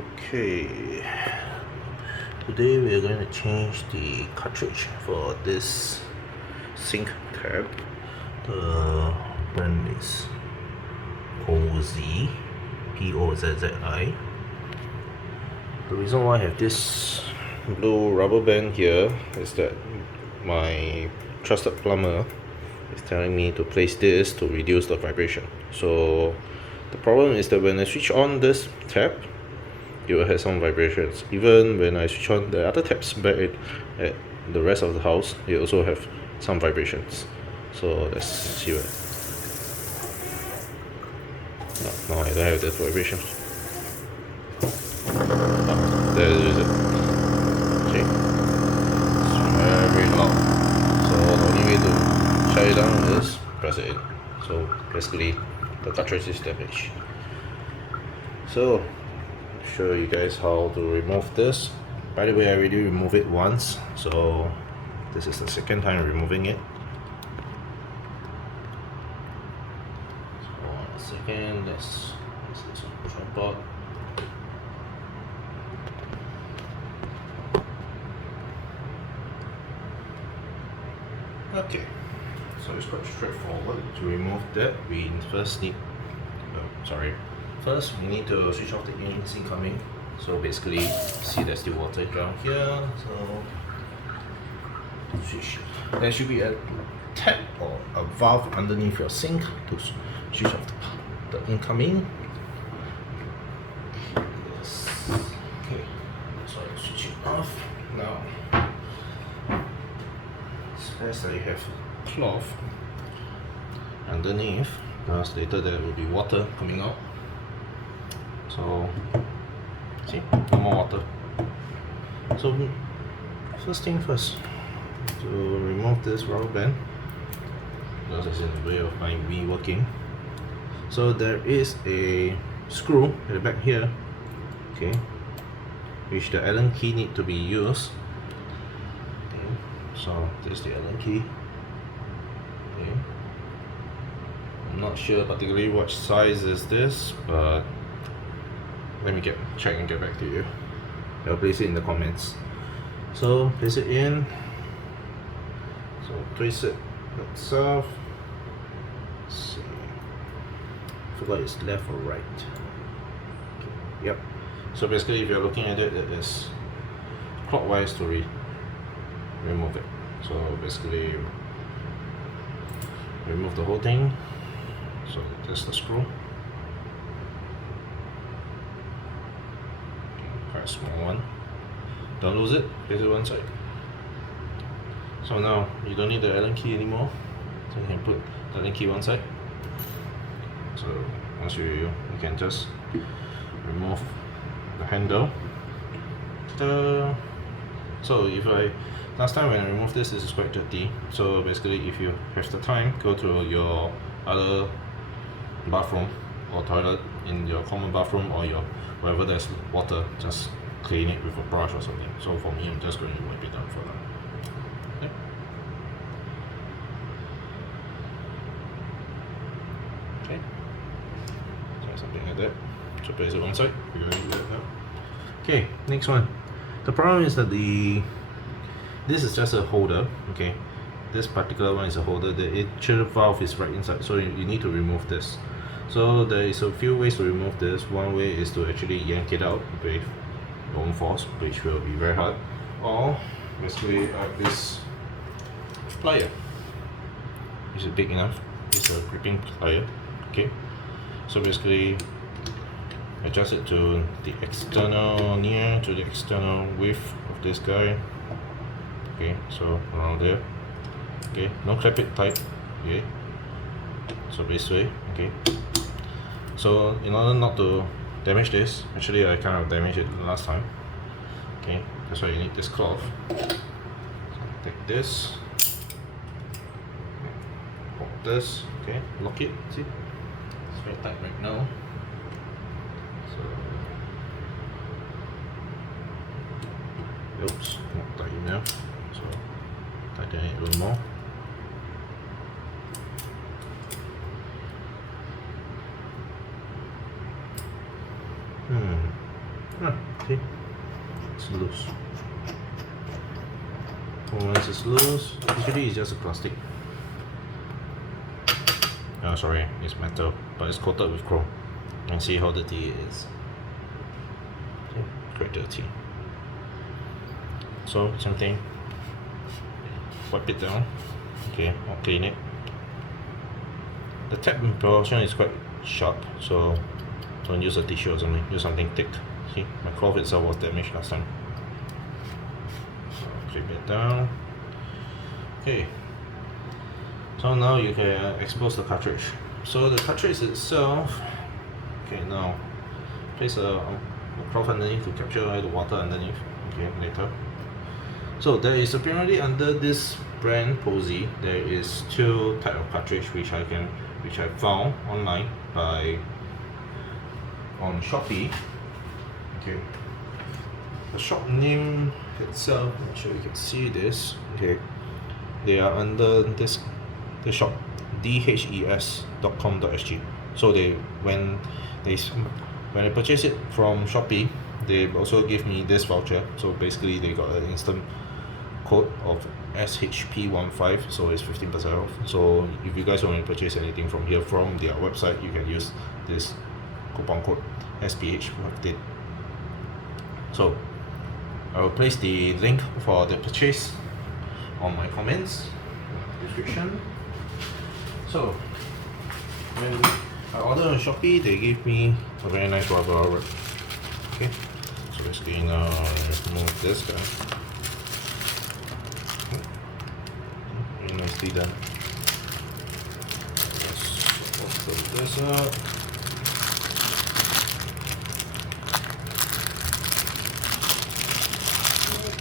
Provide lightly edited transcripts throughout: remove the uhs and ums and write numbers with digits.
Okay, today we are going to change the cartridge for this sink tab. The brand is Pozzi, Pozzi. The reason why I have this blue rubber band here is that my trusted plumber is telling me to place this to reduce the vibration. So the problem is that when I switch on this tab, it will have some vibrations. Even when I switch on the other tabs back at the rest of the house, it also have some vibrations. So let's see what. No, I don't have that vibration. Oh, there is it. See? It's very loud. So the only way to shut it down is press it in. So basically the cartridge is damaged. So show you guys how to remove this. By the way, I already removed it once, so this is the second time removing it. So 1 second, let's this on tripod. Okay, so it's quite straightforward. To remove that, we first need First, we need to switch off the incoming. So basically, see there's still water down here. So switch. There should be a tap or a valve underneath your sink to switch off the incoming. Yes. Okay. So I switch it off now. As I have cloth underneath, because later there will be water coming out. So, see, no more water. So, first thing first, to remove this rubber band, because it's in the way of me working. So there is a screw at the back here, okay, which the Allen key need to be used. Okay, so this is the Allen key. Okay, I'm not sure particularly what size is this, but let me check and get back to you. I'll place it in the comments. So place it in. So place it south. Let's see. I forgot it's left or right. Okay. Yep. So basically, if you're looking at it, it is clockwise to remove it. So basically, remove the whole thing. So that's the screw. Quite a small one. Don't lose it, place it one side. So now you don't need the Allen key anymore. So you can put the Allen key one side. So once you can just remove the handle. So last time when I removed this is quite dirty. So basically, if you have the time, go to your other bathroom or toilet in your common bathroom or your wherever there's water, just clean it with a brush or something. So for me, I'm just going to wipe it down for now. Okay. Okay. So something like that. So place it one side. We're going to do that now. Okay, next one. The problem is that this is just a holder. Okay, this particular one is a holder. The actual valve is right inside, so you need to remove this. So there is a few ways to remove this. One way is to actually yank it out with your own force, which will be very hard. Or basically this plier, which is big enough. It's a gripping plier. Okay. So basically adjust it to the external near to the external width of this guy. Okay, so around there. Okay, don't clap it tight. Okay. So this way. Okay. So in order not to damage this, actually I kind of damaged it last time. Okay, that's why you need this cloth. So take this, pop this, okay, lock it, see? It's very tight right now. So, oops, not tight enough. So tighten it a little more. Okay, it's loose. Once it's loose, usually it's just a plastic. Oh, sorry, it's metal, but it's coated with chrome. You can see how dirty it is. Okay, quite dirty. So, same thing. Wipe it down. Okay, I'll clean it. The tap portion is quite sharp, so don't use a tissue or something. Use something thick. See, my cloth itself was damaged last time. So clip it down. Okay. So now you can expose the cartridge. So the cartridge itself. Okay, now place a cloth underneath to capture the water underneath. Okay, later. So there is apparently under this brand Pozzi, there is two type of cartridge which I found online on Shopee. Okay, the shop name itself, I'm sure you can see this. Okay, they are under the shop dhes.com.sg. So when I purchase it from Shopee, they also give me this voucher. So basically they got an instant code of SHP15, so it's 15% off. So if you guys want to purchase anything from here from their website, you can use this coupon code SPH15. So I will place the link for the purchase on my comments description. So when I ordered on Shopee, they gave me a very nice rubber. Okay, so basically now remove this guy. Very nicely done. Let's open this up.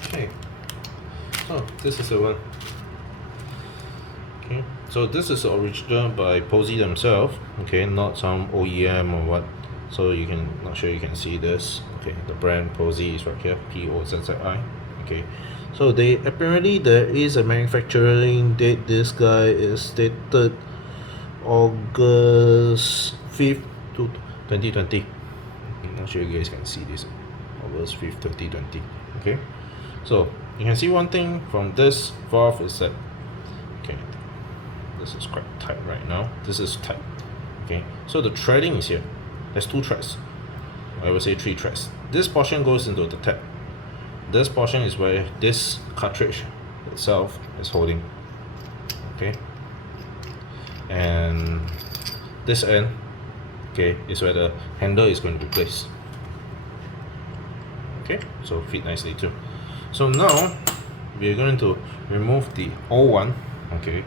Okay, so this is the one. Okay, so this is original by Pozzi themselves. Okay, not some OEM or what. So you can, not sure you can see this. Okay, the brand Pozzi is right here, Pozzi. Okay, so they apparently there is a manufacturing date. This guy is stated August 5th to 2020. I'm not sure you guys can see this. August 5th, 2020. Okay, so you can see one thing from this valve is that, okay, this is quite tight right now. This is tight. Okay, so the threading is here. There's two threads. I would say three threads. This portion goes into the tap. This portion is where this cartridge itself is holding. Okay, and this end, okay, is where the handle is going to be placed. Okay, so fit nicely too. So now we are going to remove the old one. Okay,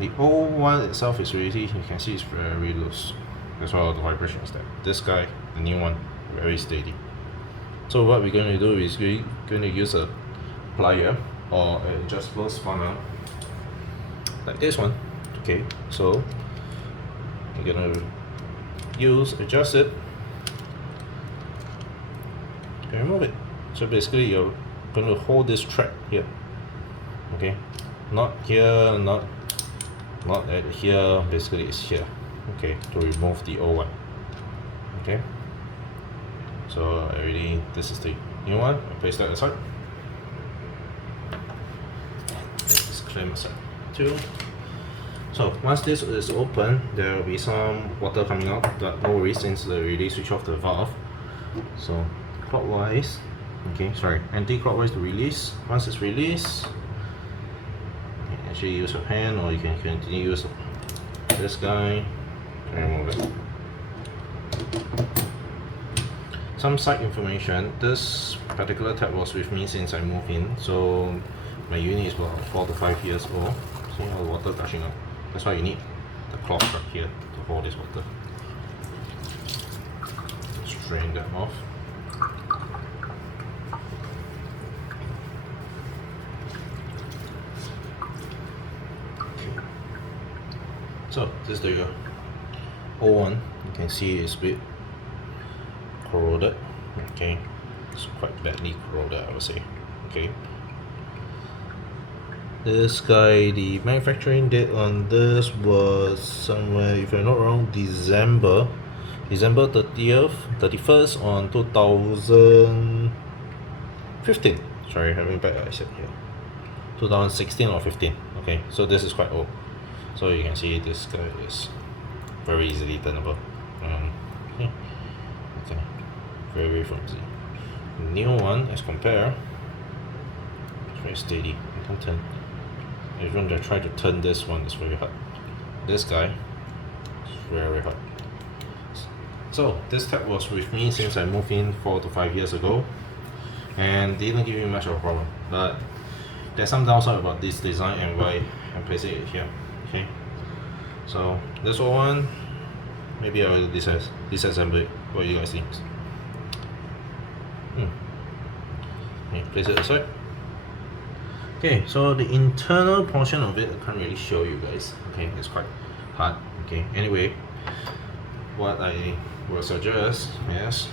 the old one itself is really, you can see it's very loose. That's why all the vibration is there. This guy, the new one, very steady. So what we're going to do is we're going to use a plier or an adjustable spanner like this one. Okay, so we're going to adjust it and remove it. So basically you're going to hold this thread here. Okay, not here, not at here, basically it's here. Okay, to remove the old one. Okay, so this is the new one. I place that aside. This clamp aside too. So once this is open, there will be some water coming out, but no worries since they already switch off the valve. So clockwise, okay, sorry, anti-clockwise to release. Once it's released, you can actually use your hand or you can continue use this guy. Remove it. Some side information. This particular tab was with me since I moved in, so my unit is about 4 to 5 years old. See how the water gushing up. That's why you need the cloth right here to hold this water. Let's drain that off. Okay. So this is the old one. You can see it's a bit corroded. Okay, it's quite badly corroded, I would say. Okay, this guy, the manufacturing date on this was somewhere, if I'm not wrong, December December 30th, 31st on 2015. Sorry, having bad eyesight here. 2016 or 15. Okay, so this is quite old. So you can see this guy is very easily turnable. Okay, very flimsy. New one as compare, it's very steady. You can turn. Even I try to turn this one, it's very hard. This guy is very hard. So this tab was with me since I moved in 4 to 5 years ago, and didn't give me much of a problem. But there's some downside about this design and why I'm placing it here. Okay, so this one, maybe I will disassemble it. What do you guys think? Okay, place it aside. Okay, so the internal portion of it I can't really show you guys. Okay, it's quite hard. Okay, anyway, what I will suggest is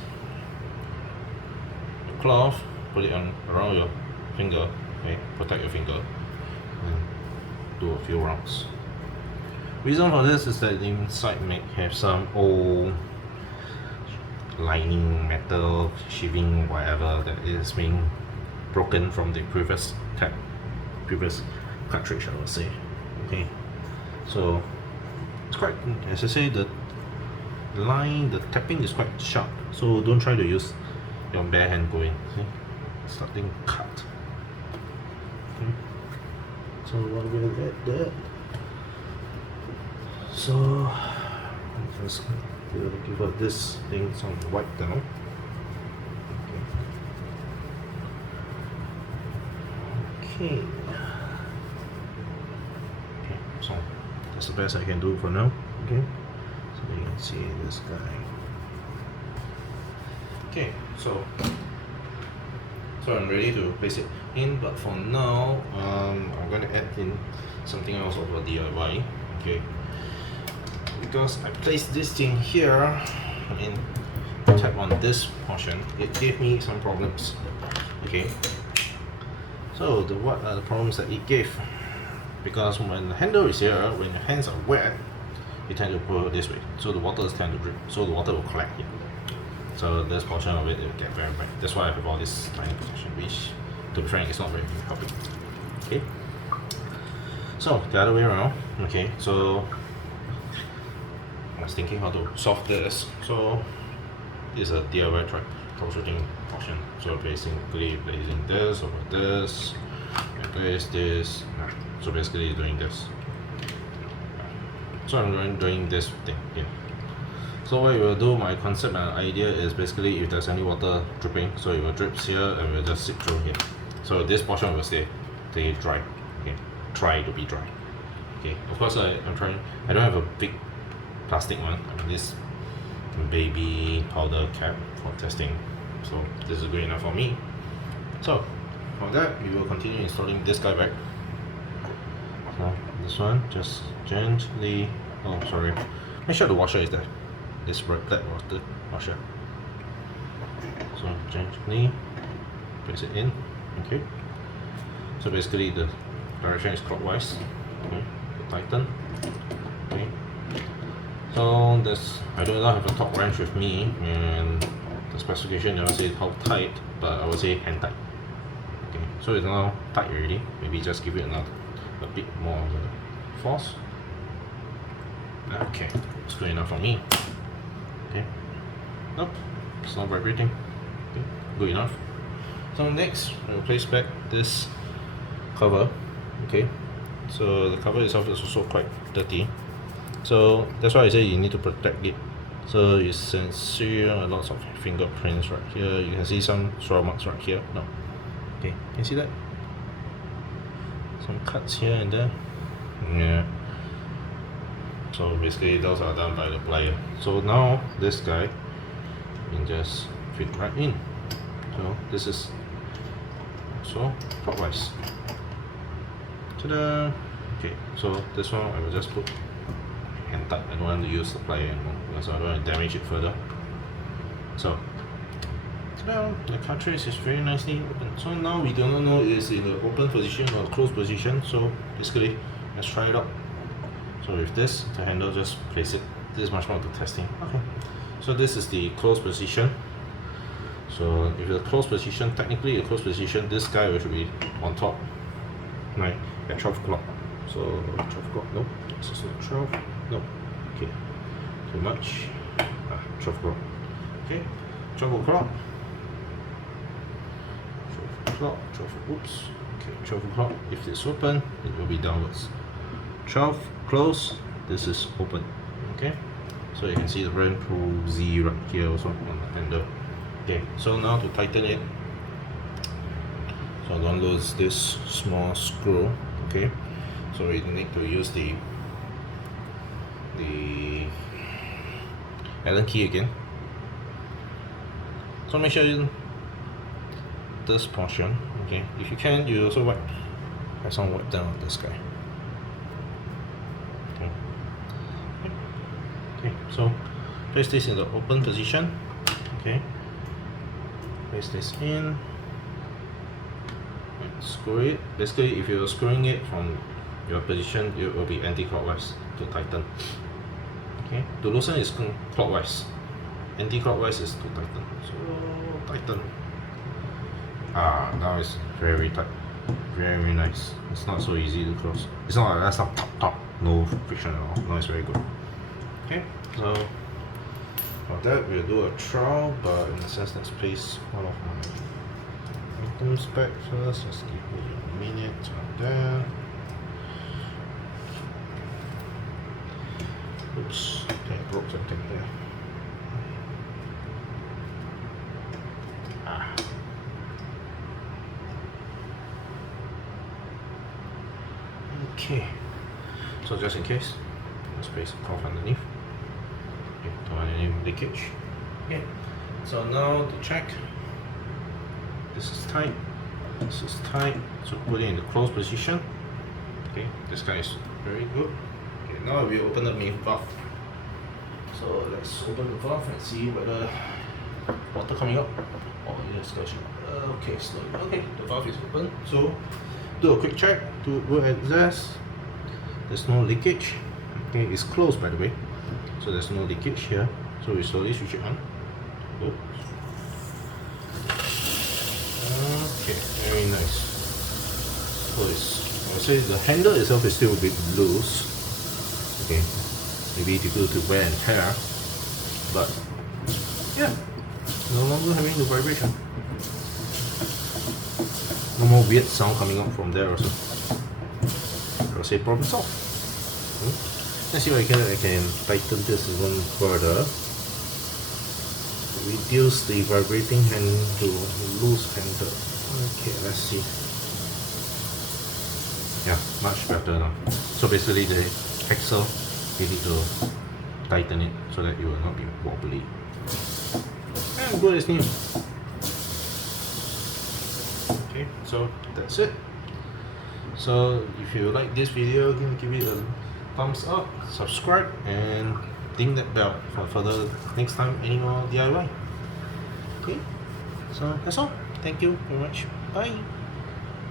the cloth, put it on around your finger. Okay, protect your finger and do a few rounds. Reason for this is that the inside may have some old lining, metal, sheathing, whatever that is being broken from the previous cartridge, I would say. Okay, so it's quite, as I say, the line, the tapping is quite sharp, so don't try to use your bare hand going. See, starting cut. Okay, so what will get that? So let's give this thing some wipe down. Okay. Okay, so that's the best I can do for now. Okay, so you can see this guy. Okay, so I'm ready to place it in, but for now, I'm going to add in something else of a DIY. Okay, because I placed this thing here, I mean, tap on this portion, it gave me some problems. Okay, so what are the problems that it gave? Because when the handle is here, when your hands are wet, you tend to pull this way, so the water tend to drip, so the water will collect here. So this portion of it will get very wet. That's why I have all this tiny protection, which, to be frank, is not very helping. Okay, so the other way around. Okay, so I was thinking how to solve this. So this is a DIY troubleshooting portion. So basically placing this over this, and place this. So basically doing this. So I'm doing this thing here. So what you will do, my concept and idea is basically if there's any water dripping, so it will drip here and will just seep through here. So this portion will stay dry. Okay, try to be dry. Okay, of course I'm trying. I don't have a big plastic one. I mean this baby powder cap for testing. So this is good enough for me. So for that, we will continue installing this guy back. So this one, just gently. Oh, sorry. Make sure the washer is there. This black water washer. So gently place it in. Okay. So basically the direction is clockwise. Okay. Tighten. Okay. So this, I do not have a torque wrench with me, and the specification never says how tight, but I would say hand tight. Okay. So it's now tight already. Maybe just give it a bit more of a force. Okay, it's good enough for me. Okay. Nope, it's not vibrating. Okay, good enough. So next, I will place back this cover. Okay, so the cover itself is also quite dirty. So that's why I say you need to protect it. So you can see lots of fingerprints right here. You can see some straw marks right here. No. Okay, can you see that? Some cuts here and there. Yeah. So basically those are done by the plier. So now this guy can just fit right in. So this is also clockwise. Ta-da! Okay, so this one I will just put hand tight. I don't want to use the plier anymore because I don't want to damage it further. So ta-da! The cartridge is very nicely open. So now we do not know is in the open position or closed position. So basically, let's try it out. So with this, the handle, just place it. This is much more to testing. Okay. So this is the close position. So if the close position, technically the close position, this guy will be on top, right, at 12 o'clock. So 12 o'clock, no, this is not 12, no, okay, too much, 12 o'clock, okay, 12 o'clock, 12 o'clock, 12, oops, okay, 12 o'clock, if it's open, it will be downwards, 12, close, this is open, okay, so you can see the brand Pozzi right here also on the handle. Okay, so now to tighten it, so don't lose this small screw, okay, so we need to use the Allen key again. So make sure you this portion, okay, if you can, you also have some wipe down on this guy. Okay, so place this in the open position, okay. Place this in and screw it. Basically, if you're screwing it from your position, it will be anti-clockwise to tighten. Okay, to loosen is clockwise, anti-clockwise is to tighten. So tighten. Now it's very tight, very nice. It's not so easy to close. It's not like that's not top, no friction at all. No, it's very good. Okay, so for that, we'll do a trial, but in a sense, let's place one of my items back first. Just give me a minute on that. Oops, okay, I broke something there. Okay, so just in case, let's place a cloth underneath. To any leakage. Okay, so now to check, this is tight, this is tight, so put it in the closed position. Okay, this guy is very good. Okay, now we open the main valve. So let's open the valve and see whether water coming up. Oh, yes, gotcha. Okay, slowly. Okay, the valve is open. So do a quick check to go exhaust. There's no leakage. Okay, it's closed by the way. So there's no leakage here. So we slowly switch it on. Oops. Okay, very nice. So it's, I would say the handle itself is still a bit loose. Okay, maybe due to wear and tear. But yeah, no longer having the vibration. No more weird sound coming out from there also. I would say problem solved. Let's see if I can tighten this even further. Reduce the vibrating hand to loose handle. Okay, let's see. Yeah, much better now. So basically the axle, you need to tighten it so that it will not be wobbly. And good as new. Okay, so that's it. So if you like this video, give it a thumbs up, subscribe, and ding that bell for further next time any more DIY. Okay, so that's all. Thank you very much. Bye.